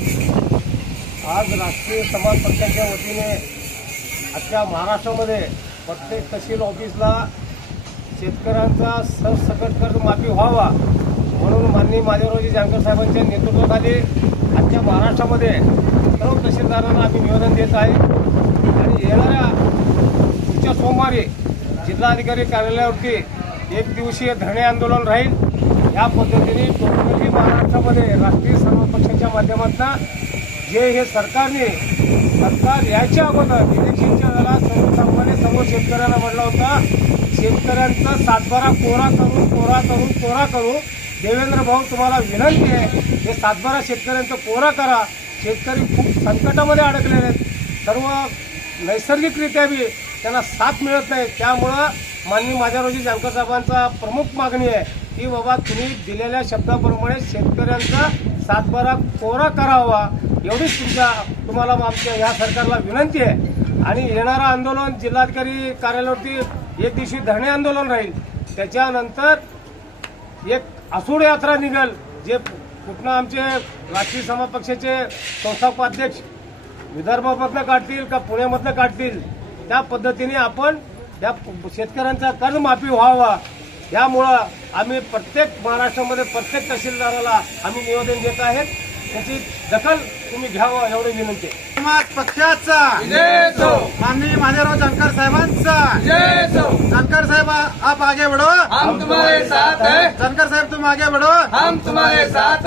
आज राष्ट्रीय समाज पक्षाच्या वतीने आजच्या महाराष्ट्रामध्ये प्रत्येक तहसील ऑफिसला शेतकऱ्यांचा सरसकट कर्ज माफी व्हावा म्हणून माननीय माधवरावजी जानकर साहेबांच्या नेतृत्वाखाली आजच्या महाराष्ट्रामध्ये सर्व तहसीलदारांना आम्ही निवेदन देत आहे. आणि येणाऱ्या पुढच्या सोमवारी जिल्हाधिकारी कार्यालयावरती एक दिवसीय धरणे आंदोलन राहील. या पद्धतीने टोटली महाराष्ट्रामध्ये राष्ट्रीय सर्व पक्षाच्या माध्यमातून जे हे सरकारने सरकार याच्या अगोदर इलेक्शनच्या वेळेला सर्वसामान्य सर्व शेतकऱ्यांना म्हटलं होतं शेतकऱ्यांचा सातबारा कोरा करून कोरा करून कोरा करू देवेंद्र भाऊ तुम्हाला विनंती आहे हे सातबारा शेतकऱ्यांचा कोरा करा. शेतकरी खूप संकटामध्ये अडकलेले आहेत. सर्व नैसर्गिकरित्या बी त्यांना साथ मिळत नाही. त्यामुळं माननीय माझ्यारोजी जानकर साहेबांचा प्रमुख मागणी आहे की बाबा तुम्ही दिलेल्या शब्दाप्रमाणे शेतकऱ्यांचा सातबारा कोरा करावा. एवढीच तुमच्या तुम्हाला आमच्या ह्या सरकारला विनंती आहे. आणि येणारं आंदोलन जिल्हाधिकारी कार्यालयावरती एक दिवशी धरणे आंदोलन राहील. त्याच्यानंतर एक आसूड यात्रा निघेल जे कुठनं आमचे राष्ट्रीय समाज पक्षाचे संस्थापकाध्यक्ष विदर्भामधनं काढतील का पुण्यामधनं काढतील? त्या पद्धतीने आपण या शेतकऱ्यांचा कर्जमाफी व्हावा. यामुळं आम्ही प्रत्येक महाराष्ट्रामध्ये प्रत्येक तहसीलदाराला आम्ही निवेदन देत आहेत. त्याची दखल तुम्ही घ्यावं एवढी विनंती समाज पक्षाचा. माननीय माधवराव जानकर साहेबांचा. जानकर साहेब आप आगे बढ़ो. हम तुम्हारे साथ हैं. जानकर साहेब तुम आगे बढ़ो. हम तुम्हारे साथ